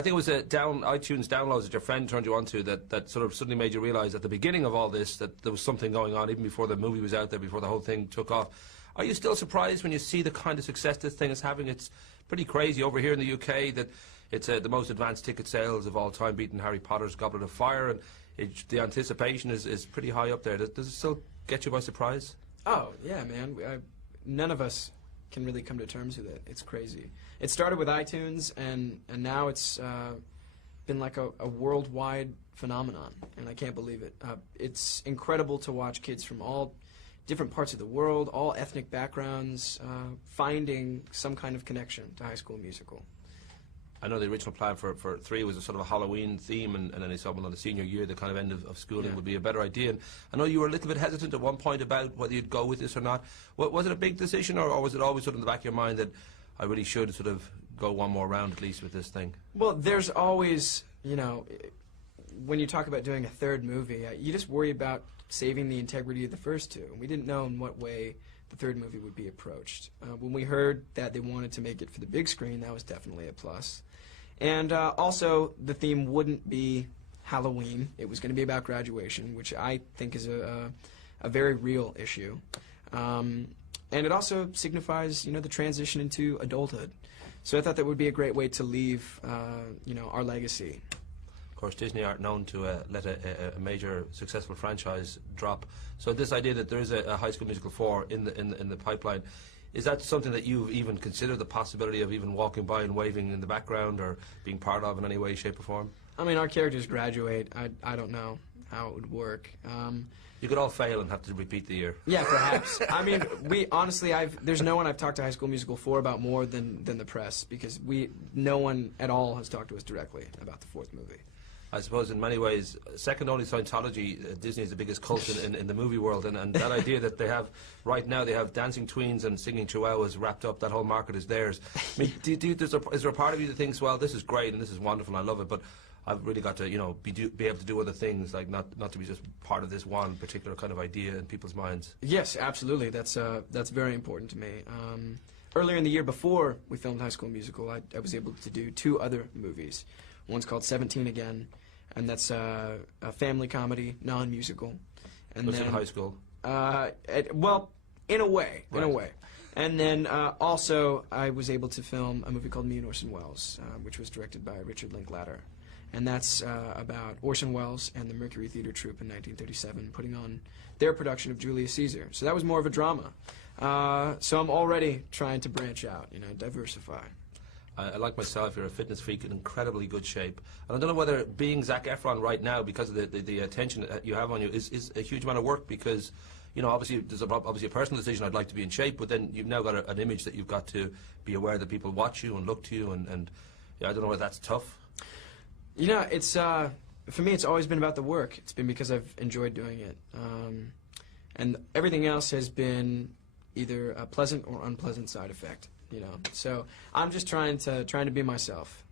I think it was iTunes downloads that your friend turned you onto that sort of suddenly made you realise at the beginning of all this that there was something going on, even before the movie was out there, before the whole thing took off. Are you still surprised when you see the kind of success this thing is having? It's pretty crazy over here in the UK that it's the most advanced ticket sales of all time, beating Harry Potter's Goblet of Fire, and the anticipation is pretty high up there. Does it still get you by surprise? Oh, yeah, man. None of us can really come to terms with it. It's crazy. It started with iTunes, and now it's been like a worldwide phenomenon, and I can't believe it. It's incredible to watch kids from all different parts of the world, all ethnic backgrounds, finding some kind of connection to High School Musical. I know the original plan for 3 was a sort of a Halloween theme, and then they saw one on the senior year, the kind of end of schooling would be a better idea. And I know you were a little bit hesitant at one point about whether you'd go with this or not. Was it a big decision, or was it always sort of in the back of your mind that I really should sort of go one more round at least with this thing? Well, there's always, you know, when you talk about doing a third movie, you just worry about saving the integrity of the first two. We didn't know in what way the third movie would be approached. When we heard that they wanted to make it for the big screen, that was definitely a plus. And also, the theme wouldn't be Halloween. It was going to be about graduation, which I think is a very real issue. And it also signifies, you know, the transition into adulthood. So I thought that would be a great way to leave, you know, our legacy. Of course, Disney aren't known to let a major successful franchise drop. So this idea that there is a High School Musical 4 in the pipeline, is that something that you've even considered, the possibility of even walking by and waving in the background or being part of in any way, shape or form? I mean, our characters graduate. I don't know how it would work. You could all fail and have to repeat the year. Yeah, perhaps. I mean, honestly, there's no one I've talked to High School Musical 4 about more than the press, because no one at all has talked to us directly about the fourth movie. I suppose in many ways, second only Scientology, Disney is the biggest cult in the movie world, and that idea that they have, right now, they have dancing tweens and singing chihuahuas wrapped up, that whole market is theirs. I mean, is there a part of you that thinks, well, this is great and this is wonderful and I love it, but I've really got to, you know, be able to do other things, like not to be just part of this one particular kind of idea in people's minds? Yes, absolutely. That's very important to me. Earlier in the year, before we filmed High School Musical, I was able to do 2 other movies. One's called 17 Again, and that's a family comedy, non-musical. And it's in high school? Well, in a way, right. In a way. And then also I was able to film a movie called Me and Orson Welles, which was directed by Richard Linklater. And that's about Orson Welles and the Mercury Theater Troupe in 1937 putting on their production of Julius Caesar. So that was more of a drama. So I'm already trying to branch out, you know, diversify. Like myself, you're a fitness freak in incredibly good shape. And I don't know whether being Zac Efron right now, because of the attention that you have on you, is a huge amount of work, because, you know, obviously there's obviously a personal decision, I'd like to be in shape, but then you've now got an image that you've got to be aware that people watch you and look to you, and yeah, I don't know whether that's tough. You know, it's, for me, it's always been about the work. It's been because I've enjoyed doing it. And everything else has been either a pleasant or unpleasant side effect. You know, so I'm just trying to be myself.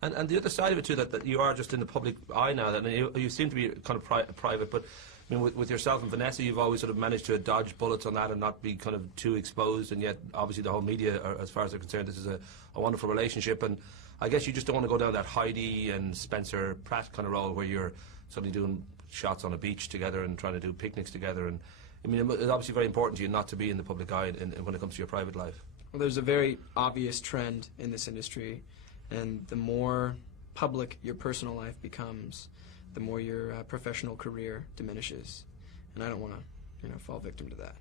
And the other side of it too, that you are just in the public eye now. That you seem to be kind of private, but I mean, with yourself and Vanessa, you've always sort of managed to dodge bullets on that and not be kind of too exposed. And yet, obviously, the whole media, as far as they're concerned, this is a wonderful relationship. And I guess you just don't want to go down that Heidi and Spencer Pratt kind of role where you're suddenly doing shots on a beach together and trying to do picnics together. And I mean, it's obviously very important to you not to be in the public eye when it comes to your private life. Well, there's a very obvious trend in this industry, and the more public your personal life becomes, the more your professional career diminishes. And I don't want to, you know, fall victim to that.